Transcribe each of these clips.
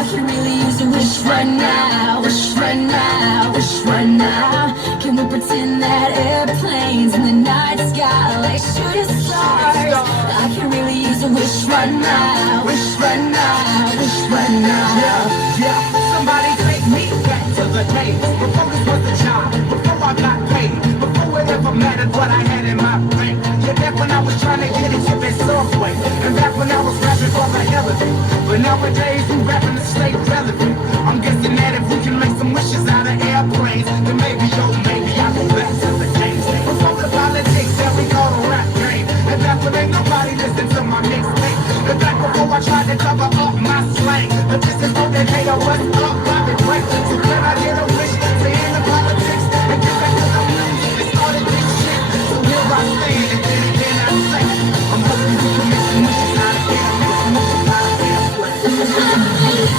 I can really use a wish right now, wish right now, wish right now. Can we pretend that airplanes in the night sky like shooting stars? I can really use a wish right now, wish right now, wish right now. Yeah, somebody take me back to the days before this was a job, before I got paid, before it ever mattered what I had in my bank. Yeah, back when I was trying to get it to that software, and back when I was rapping for the hell of it. But nowadays we rapping to stay relevant. I'm guessing that if we can make some wishes out of airplanes, then maybe, oh maybe I'll go back to the days before the politics that we call the rap game. And back when ain't nobody listen to my mixtape. And back before I tried to cover up my slang. But this is what they hate on what's up, Bobby Drake. So can I get a wish to end the politics and get back to the music and started this shit? So here I stand and then again I say, I'm hoping you can make some wishes out of here. Make some wishes out of here.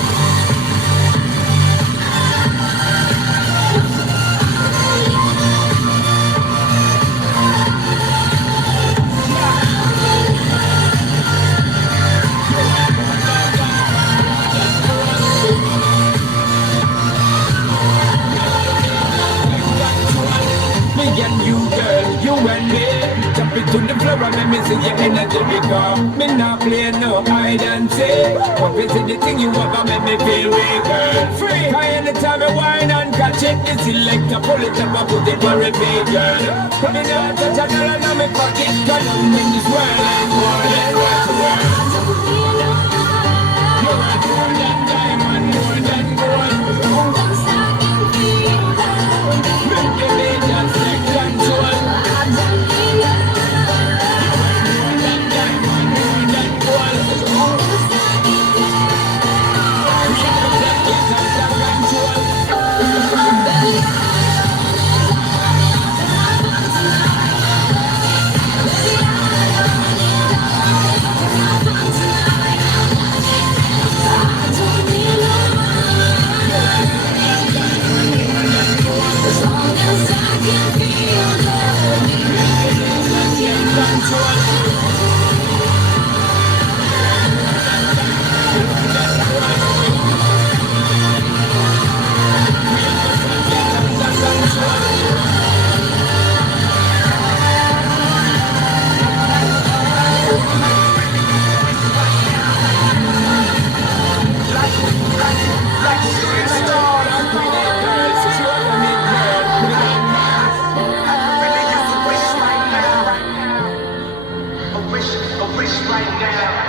Me and you, girl, you and me. Jump into the floor and let me see your energy become. Me not play no hide and seek. What is it the thing you want to make me feel weak, girl? Free. Cause anytime I whine and catch it, the selector pull it up and put it for repeat, girl. But me not touch a dollar in my pocket. Cause nothing in this world is more than what's the world. You're worth more than diamond, more than gold. Make the angels take control. A wish right now.